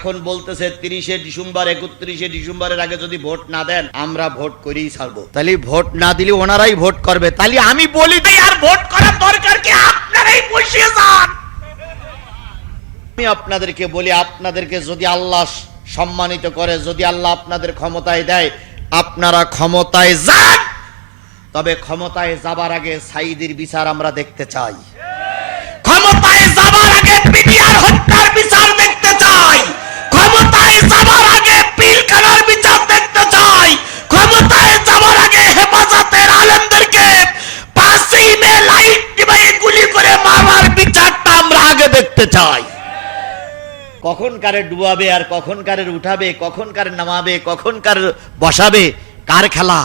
এখন বলতেছে তিরিশে ডিসেম্বর, একত্রিশে ডিসেম্বরের আগে যদি ভোট না দেন, আমরা ভোট করেই ছাড়বো। তাহলে ভোট না দিলে ওনারাই ভোট করবে। তাহলে আমি বলি আর ভোট করার দরকার কি? আপনারাই বসিয়ে যান। আমি আপনাদেরকে বলি, আপনাদেরকে যদি আল্লাহ সম্মানিত করে, যদি আল্লাহ আপনাদের ক্ষমতায় দেয়, আপনারা ক্ষমতায় যান। তবে ক্ষমতায় যাবার আগে সাইদির বিচার আমরা দেখতে চাই। ক্ষমতায় যাবার আগে পিডিআর হত্যার বিচার দেখতে কারে ডুবাবে আর কখন কারে উঠাবে কখন কারে নামাবে কখন কার বসাবে, কার খেলা?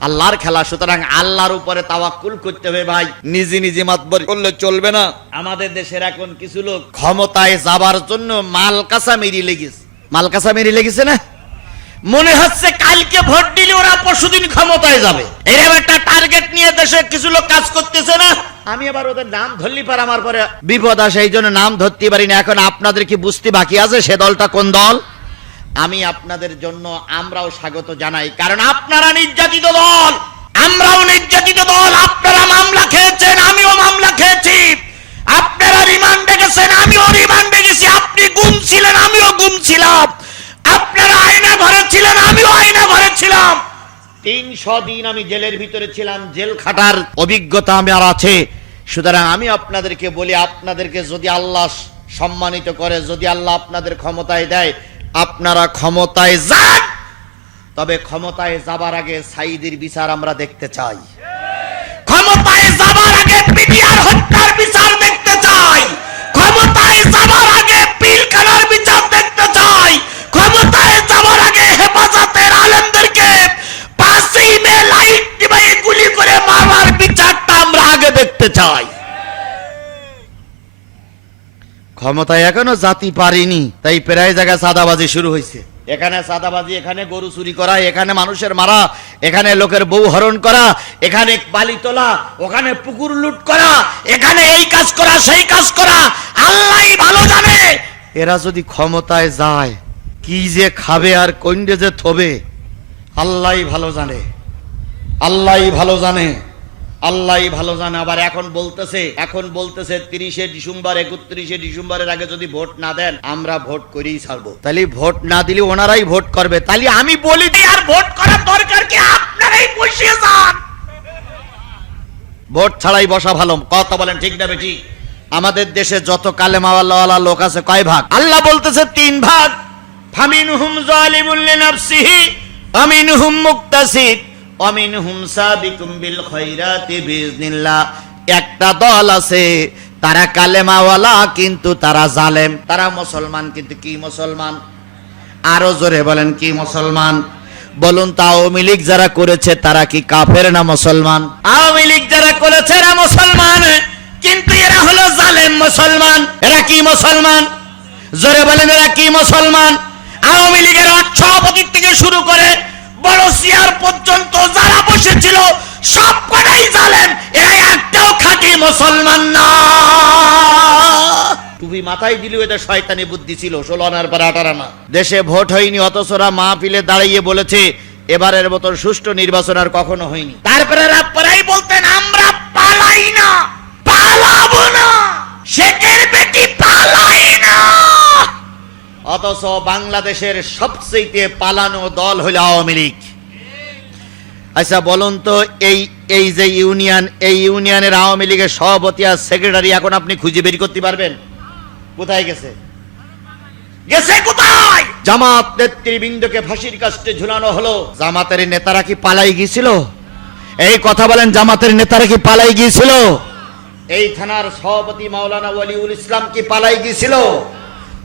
আল্লাহর খেলা। সুতরাং আল্লাহর উপরে তাওয়াক্কুল করতে হবে ভাই। নিজে নিজে মাতবর করলে চলবে না। আমাদের দেশের এখন কিছু লোক ক্ষমতায় যাবার জন্য মাল কাঁচা মেরি লেগেছে। মাল কাঁচা মেরি লেগেছে না? মনে হচ্ছে কালকে ভোট দিলে ওরা পরশুদিন ক্ষমতায় যাবে। এরকম একটা টার্গেট নিয়ে দেশে কিছু লোক কাজ করতেছে না? আমি আবার ওদের নাম ধরলি পার, আমার পরে বিপদ আসে, এই জন্য নাম ধরতে পারি না। এখন আপনাদের কি বুঝতে বাকি আছে সে দলটা কোন দল? আমি আপনাদের জন্য আমরাও স্বাগত জানাই, কারণ আপনারা নির্যাতিত দল। আমরাও নির্যাতিত দল, আপনারা মামলা খেয়েছেন, আমিও তিনশো আমি জেলের ভিতরে ছিলাম, জেল খাটার অভিজ্ঞতা আমার আছে। সুতরাং আমি আপনাদেরকে বলি, আপনাদেরকে যদি আল্লাহ সম্মানিত করে, যদি আল্লাহ আপনাদের ক্ষমতায় দেয়, আপনারা ক্ষমতায় যান। তবে ক্ষমতায় যাবার আগে সাইদির বিচার আমরা দেখতে চাই। ক্ষমতায় যাবার আগে পিডিআর হত্যার বিচার দেখতে চাই। ক্ষমতায় যাবার ক্ষমতায় এখনও জাতি পারিনি তাই প্রায় জায়গায় সাদাবাজি শুরু হয়েছে। এখানে সাদাবাজি এখানে গরু চুরি করা এখানে মানুষের মারা এখানে লোকের বউ হরণ করা এখানে বালি তোলা ওখানে পুকুর লুট করা এখানে এই কাজ করা সেই কাজ করা আল্লাহ ভালো জানে। এরা যদি ক্ষমতায় যায় কি যে খাবে আর কইন্ডে যে থবে আল্লাহ ভালো জানে। আল্লাহ ভালো জানে। আল্লাহ ভালো জানে, আবার এখন বলতেছে এখন বলতেছে তিরিশে ডিসেম্বর, একত্রিশে ডিসেম্বরের আগে যদি ভোট না দেন, আমরা ভোট করেই ছাড়বো। তাহলে ভোট না দিলে ওনারাই ভোট করবে। তাহলে আমি বলি দিই, আর ভোট করার দরকার কি? আপনারাই বসিয়ে যান। ভোট ছাড়াই বসা ভালো। কথা বলেন ঠিক না বেটি? আমাদের দেশে যত কালে কালেমাওয়ালা লোক আছে, কয় ভাগ? আল্লাহ বলতেছে তিন ভাগ। ফামিনহুম জালিমুল লিনাফসিহি আমিনহুম মুক্তাসিদ। অমিনহুম সাবিকুম বিল খায়রাতি বিইজনিল্লাহ। একটা দল আছে, তারা কালেমাওয়ালা, কিন্তু তারা জালেম। তারা মুসলমান, কিন্তু কি মুসলমান? আরও জোরে বলেন, কি মুসলমান? বলুন তা, আওয়ামী লীগ যারা করেছে, তারা কি কাফের না মুসলমান? আওয়ামী লীগ যারা করেছে, এরা মুসলমান। কিন্তু এরা হলো জালেম মুসলমান। এরা কি মুসলমান? জোরে বলেন, এরা কি মুসলমান? আওয়ামী লীগের সভাপতি থেকে শুরু করে বড় পর্যন্ত যারা বসেছিল সব কটাই জালেম। এরা একটাও খাঁটি মুসলমান না। টুপি মাথায় দিলেও এটা শয়তানি বুদ্ধি ছিল ষোলো আনার পর আঠারো আনা। দেশে ভোট হয়নি অথচরা মাহফিলে দাঁড়িয়ে বলেছে এবারের মতো সুষ্ঠু নির্বাচন আর কখনো হয়নি। তারপরে রাপ্পারাই বলতেন আমরা পালাই না পালাবো না। শেখের অথচ বাংলাদেশের সবচেয়ে পালানো দল হলো আওয়ামী লীগ। আচ্ছা বলুন তো, এই এই যে ইউনিয়ন, এই ইউনিয়নের আওয়ামী লীগের সভাপতি আর সেক্রেটারি এখন আপনি খুঁজে বের করতে পারবেন? কোথায় গেছে? গেছে কোথায়? জামাত নেতৃবৃন্দকে ফাঁসির কাস্টে ঝুলানো হলো। জামাতের নেতারা কি পালাই গিয়েছিল? এই কথা বলেন, জামাতের নেতারা কি পালাই গিয়েছিল? এই থানার সভাপতি মাওলানা ওয়ালিউল ইসলাম কি পালাই গিয়েছিল?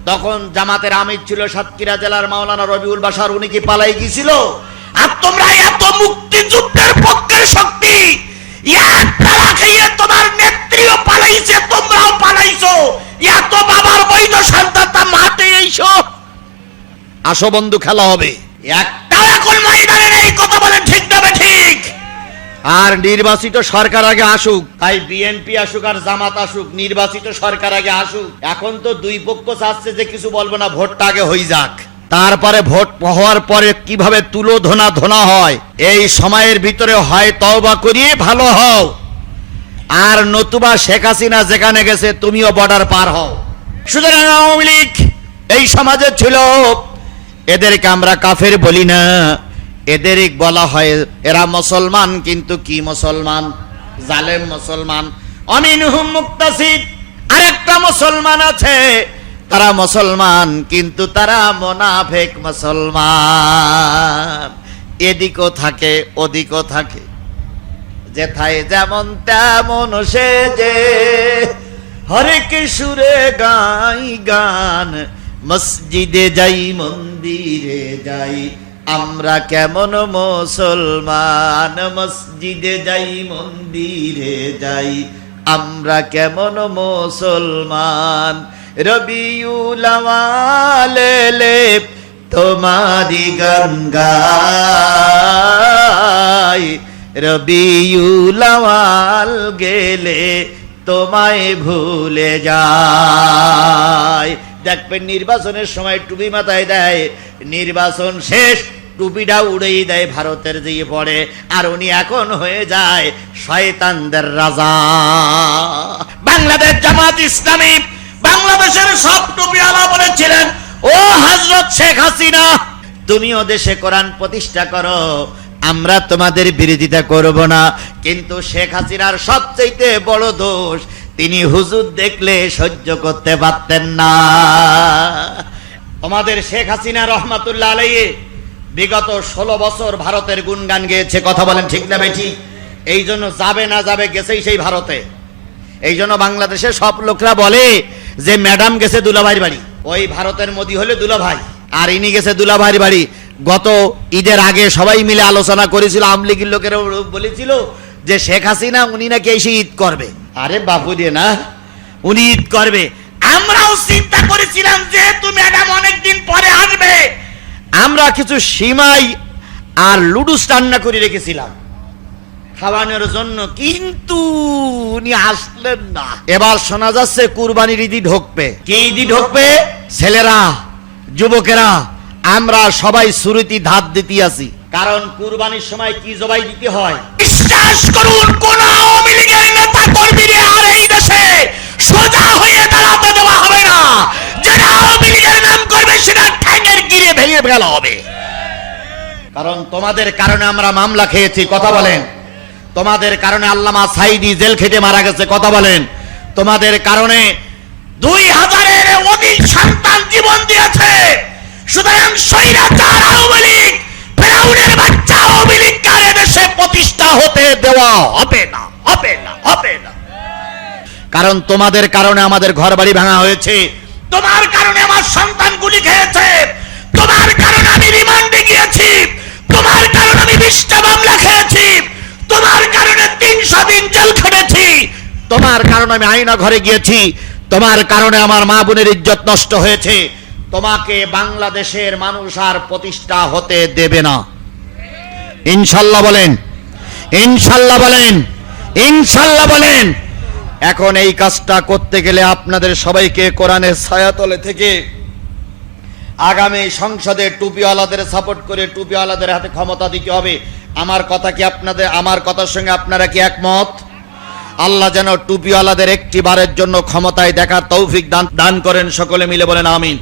তখন জামাতের আমির ছিল সাতক্ষীরা জেলার মাওলানা রবিউল বাসার উনি কি পালাই গিয়েছিল? আর তোমরা এত মুক্তিযুদ্ধের পক্ষের শক্তি তোমার নেত্রীও পালাইছে, তোমরাও পালাইছো। এত বাবার বৈধ সন্তানটা মাঠে এইসো আসো বন্ধু, খেলা হবে। একটাও এখন ময়দানে নেই, কথা বলেন ঠিক আর নির্বাচিত সরকার আগে আসুক। তাই বিএনপি আসুক আর জামাত আসুক নির্বাচিত সরকার আগে আসুক। এখন তো দুই পক্ষ চাচ্ছে যে কিছু বলব না ভোটটা আগে হয়ে যাক। তারপরে ভোট হওয়ার পরে কীভাবে তুলো ধোনা ধোনা হয় এই সময়ের ভিতরে হয় তওবা করিয়ে ভালো হও। আর নতুবা শেখ হাসিনা যেখানে গেছে তুমিও বর্ডার পার হও। সুতরাং আওয়ামী লীগ এই সমাজে ছিল এদেরকে আমরা কাফের বলি না। এদের বলা হয়, এরা মুসলমান, কিন্তু কি মুসলমান? জালেম মুসলমান। অমিনহুম মুক্তাসিদ, আরেকটা মুসলমান আছে, তারা মুসলমান, কিন্তু তারা মোনাফেক মুসলমান। এদিকও থাকে, ওদিকও থাকে। যেথায় যেমন তেমন সে যে হরেক সুরে গাই গান, মসজিদে যাই, মন্দিরে যাই আমরা কেমন মুসলমান? মসজিদে যাই, মন্দিরে যাই। আমরা কেমন মুসলমান? রবিউলামালে তোমারি গান গাই। রবিউলাওয়াল গেলে তোমায় ভুলে যায় দেখবেন নির্বাচনের সময় টুপি মাথায় দেয়। নির্বাচন শেষ, টুপিটা উড়েই দেয় ভারতের দিয়ে পড়ে। আর উনি এখন হয়ে যায় শয়তানদের রাজা। বাংলাদেশ জামাত ইসলামী বাংলাদেশের সব টুপিওয়ালা বলেছিলেন, ও হজরত শেখ হাসিনা, তুমিও দেশে কোরআন প্রতিষ্ঠা করো, আমরা তোমাদের বিরোধিতা করব না। কিন্তু শেখ হাসিনার সবচেয়ে বড় দোষ তিনি হুজুর দেখলে সহ্য করতে পারতেন না। তোমাদের শেখ হাসিনা রহমাতুল্লাহ আলাইহি বিগত ষোলো বছর ভারতের গুণগান গেয়েছে, কথা বলেন ঠিক না বেঠি? এই জন্য যাবে না যাবে গেছেই সেই ভারতে। এই জন্য বাংলাদেশের সব লোকরা বলে যে, ম্যাডাম গেছে দুলাভাইয়ের বাড়ি। ওই ভারতের মোদি হলে দুলাভাই, আর ইনি গেছে দুলাভাইয়ের বাড়ি। গত ঈদের আগে সবাই মিলে আলোচনা করেছিল আওয়ামী লীগের লোকেরা বলেছিল যে, শেখ হাসিনা উনি নাকি এসে ঈদ করবে। আরে বাবু রে না উনি ঈদ করবে। আমরাও চিন্তা করেছিলাম যেহেতু ম্যাডাম অনেকদিন পরে আসবে। আমরা কিছু সিমাই আর লুডুস রান্না করে রেখেছিলাম। খাওয়ানোর জন্য কিন্তু উনি আসলেন না। এবার শোনা যাচ্ছে কুরবানির ঈদি ঢুকবে। কি ঈদি ঢুকবে? ছেলেরা যুবকেরা আমরা সবাই সুরতি ধার দিতে আছি কারণ কুরবানির সময় কি জবাই দিতে হয়? বিশ্বাস করুন কোন আওয়ামী লীগের নেতা কর্মীরে আর এই দেশে সোজা হয়ে দাঁড়াতে দেওয়া হবে না। যেটা আওয়ামী লীগের নাম করবে সেটা ঠ্যাঙের গিরে ভেঙে ফেলা হবে। কারণ তোমাদের কারণে আমরা মামলা খেয়েছি কথা বলেন। তোমাদের কারণে আল্লামা সাইদি জেল খেটে মারা গেছে কথা বলেন। তোমাদের কারণে দুই হাজারের অধিক সন্তান জীবন দিয়েছে। সুতরাং স্বৈরাচার আওয়ামী লীগ ফেরাউনের বাচ্চা আওয়ামী লীগ কার দেশে প্রতিষ্ঠা হতে দেওয়া হবে না। হবে না হবে না। কারণ তোমাদের কারণে আমাদের ঘর বাড়ি ভাঙা হয়েছে। তোমার কারণে আমার সন্তান গুলি খেয়েছে। তোমার কারণে আমি রিমান্ডে গিয়েছি। তোমার কারণে আমি বিশটা মামলা খেয়েছি। তোমার কারণে তিনশো দিন জেল খেটেছি। তোমার কারণে আমি আইনা ঘরে গিয়েছি। তোমার কারণে আমার মা বোনের ইজ্জত নষ্ট হয়েছে। তোমাকে বাংলাদেশের মানুষ আর প্রতিষ্ঠা হতে দেবে না। ইনশাল্লাহ বলেন ইনশাল্লাহ বলেন। ইনশাল্লাহ বলেন, এখন এই কাজটা করতে গেলে আপনাদের সবাইকে কোরআনের ছায়াতলে থেকে আগামী সংসদে টুপিওয়ালাদের সাপোর্ট করে টুপিওয়ালাদের হাতে ক্ষমতা দিতে হবে। আমার কথা কি আপনাদের, আমার কথার সঙ্গে আপনারা কি একমত? আল্লাহ যেন টুপিওয়ালাদের একটি বারের জন্য ক্ষমতায় দেখার তৌফিক দান দান করেন, সকলে মিলে বলেন আমিন।